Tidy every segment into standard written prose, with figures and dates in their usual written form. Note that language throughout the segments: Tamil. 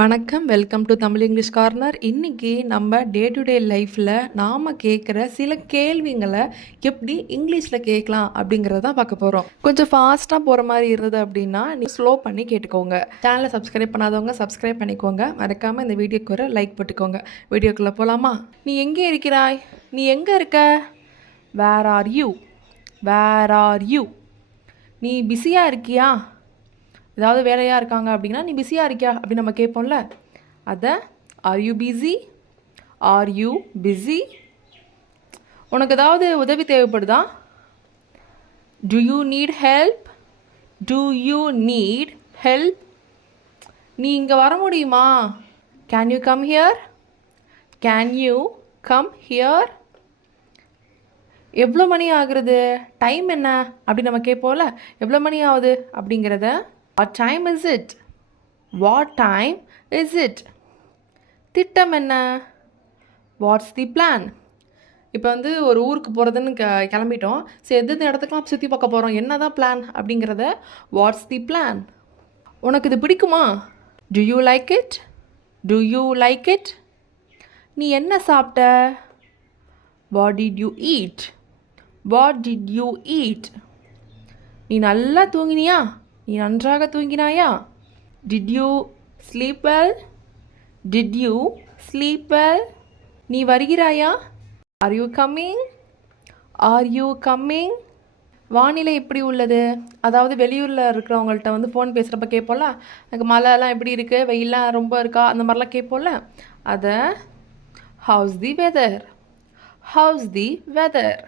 வணக்கம். Welcome to Tamil English corner. இன்னைக்கு நம்ம டே டு டே லைஃப்பில் நாம் கேட்குற சில கேள்விங்களை எப்படி இங்கிலீஷில் கேட்கலாம் அப்படிங்கிறத தான் பார்க்க போகிறோம். கொஞ்சம் ஃபாஸ்ட்டாக போகிற மாதிரி இருந்தது அப்படின்னா நீ ஸ்லோ பண்ணி கேட்டுக்கோங்க. சேனலை சப்ஸ்கிரைப் பண்ணாதவங்க சப்ஸ்கிரைப் பண்ணிக்கோங்க. மறக்காமல் இந்த வீடியோக்கு ஒரு லைக் போட்டுக்கோங்க. வீடியோக்குள்ளே போகலாமா? நீ எங்கே இருக்கிறாய்? நீ எங்கே இருக்க? Where are you? Where are you? நீ பிஸியாக இருக்கியா? ஏதாவது வேலையாக இருக்காங்க அப்படின்னா நீ பிஸியாக இருக்கியா அப்படின்னு நம்ம கேட்போம்ல. அதை are you busy? Are you busy? உனக்கு ஏதாவது உதவி தேவைப்படுதா? To you need help? To you need help? நீ இங்கே வர முடியுமா? Can you come here? Can you come here? எவ்வளோ மணி ஆகுறது? டைம் என்ன அப்படி நம்ம கேட்போம்ல. எவ்வளோ மணி ஆகுது அப்படிங்கிறத What time is it? What time is it? திட்டம் என்ன? What's the plan? இப்போ ஒரு ஊருக்கு போகிறதுன்னு கிளம்பிட்டோம். சரி, எது இடத்துக்குலாம் சுற்றி பார்க்க போகிறோம், என்ன தான் பிளான் அப்படிங்கிறத வாட்ஸ் தி பிளான்? உனக்கு இது பிடிக்குமா? Do you like it? Do you like it? நீ என்ன சாப்பிட்ட? What did you eat? What did you eat? நீ நல்லா தூங்கினியா? நீ நன்றாக தூங்கினாயா? Did you sleep well? Did you sleep well? நீ வருகிறாயா? Are you coming? Are you coming? வானிலை எப்படி உள்ளது? அதாவது வெளியூரில் இருக்கிறவங்கள்ட்ட ஃபோன் பேசுகிறப்ப கேட்போம்ல, எனக்கு மழைலாம் எப்படி இருக்குது, வெயிலாம் ரொம்ப இருக்கா, அந்த மாதிரிலாம் கேட்போம்ல. அதை how's the weather? How's the weather?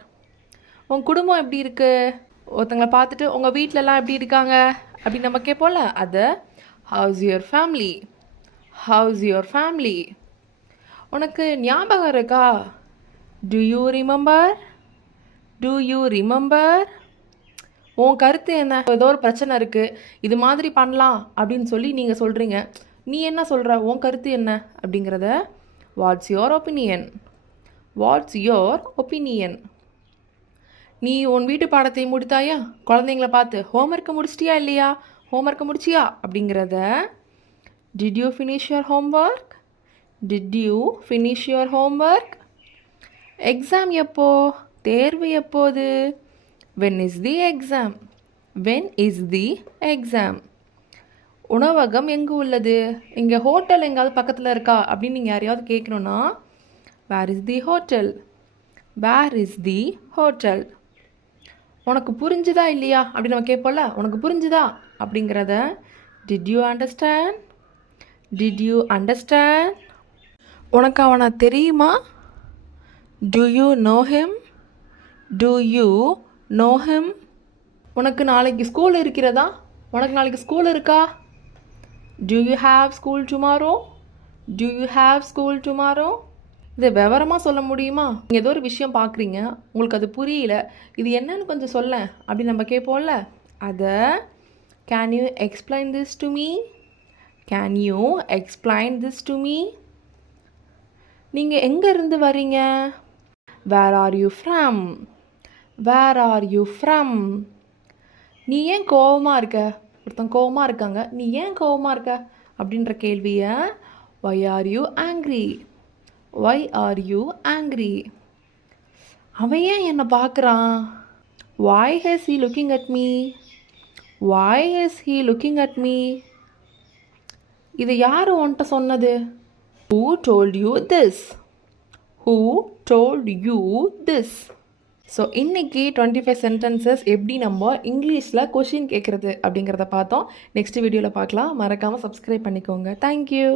உன் குடும்பம் எப்படி இருக்குது? ஒருத்தங்களை பார்த்துட்டு உங்கள் வீட்டிலலாம் எப்படி இருக்காங்க அப்படின்னு நம்ம கேட்போம்ல. அதை house your family? House your family? உனக்கு ஞாபகம் இருக்கா? Do you remember? To you remember? உன் கருத்து என்ன? ஏதோ ஒரு பிரச்சனை இருக்குது, இது மாதிரி பண்ணலாம் அப்படின்னு சொல்லி நீங்கள் சொல்கிறீங்க. நீ என்ன சொல்கிற? உன் கருத்து என்ன அப்படிங்கிறத what's your opinion? What's your opinion? நீ உன் வீட்டு பாடத்தை முடித்தாயா? குழந்தைங்கள பார்த்து ஹோம்ஒர்க்கை முடிச்சிட்டியா இல்லையா? ஹோம்ஒர்க்கை முடிச்சியா அப்படிங்கிறத did you finish your homework? Did you finish your homework? Exam எப்போ? தேர்வு எப்போது? When is the exam? When is the exam? உணவகம் எங்கே உள்ளது? இங்கே ஹோட்டல் எங்காவது பக்கத்தில் இருக்கா அப்படின்னு நீங்கள் யாரையாவது கேட்கணுன்னா where is the hotel? Where is the hotel? உனக்கு புரிஞ்சுதா இல்லையா அப்படி நம்ம கேட்போம்ல. உனக்கு புரிஞ்சுதா அப்படிங்கிறத did you understand? Did you understand? உனக்கு அவனை தெரியுமா? Do you know him? Do you know him? உனக்கு நாளைக்கு ஸ்கூல் இருக்கிறதா? உனக்கு நாளைக்கு ஸ்கூல் இருக்கா? Do you have school tomorrow? Do you have school tomorrow? இதை விவரமாக சொல்ல முடியுமா? நீங்கள் ஏதோ ஒரு விஷயம் பார்க்குறீங்க, உங்களுக்கு அது புரியல, இது என்னன்னு கொஞ்சம் சொல்ல அப்படின்னு நம்ம கேட்போம்ல. அதை can you explain this to me? Can you explain this to me? நீங்கள் எங்கேருந்து வரீங்க? Where are you from? Where are you from? நீ ஏன் கோவமாக இருக்க? ஒருத்தன் கோவமாக இருக்காங்க, நீ ஏன் கோவமாக இருக்க அப்படின்ற கேள்வியை why are you angry? Why are you angry? அவன் ஏன் என்னை பார்க்குறான்? Why is he looking at me? Why is he looking at me? இது யார் உன்கிட்ட சொன்னது? Who told you this? Who told you this? So இன்றைக்கி 25 சென்டென்சஸ் எப்படி நம்ம இங்கிலீஷில் கொஷின் கேட்குறது அப்படிங்கிறத பார்த்தோம். நெக்ஸ்ட் வீடியோவில் பார்க்கலாம். மறக்காமல் சப்ஸ்கிரைப் பண்ணிக்கோங்க. தேங்க்யூ.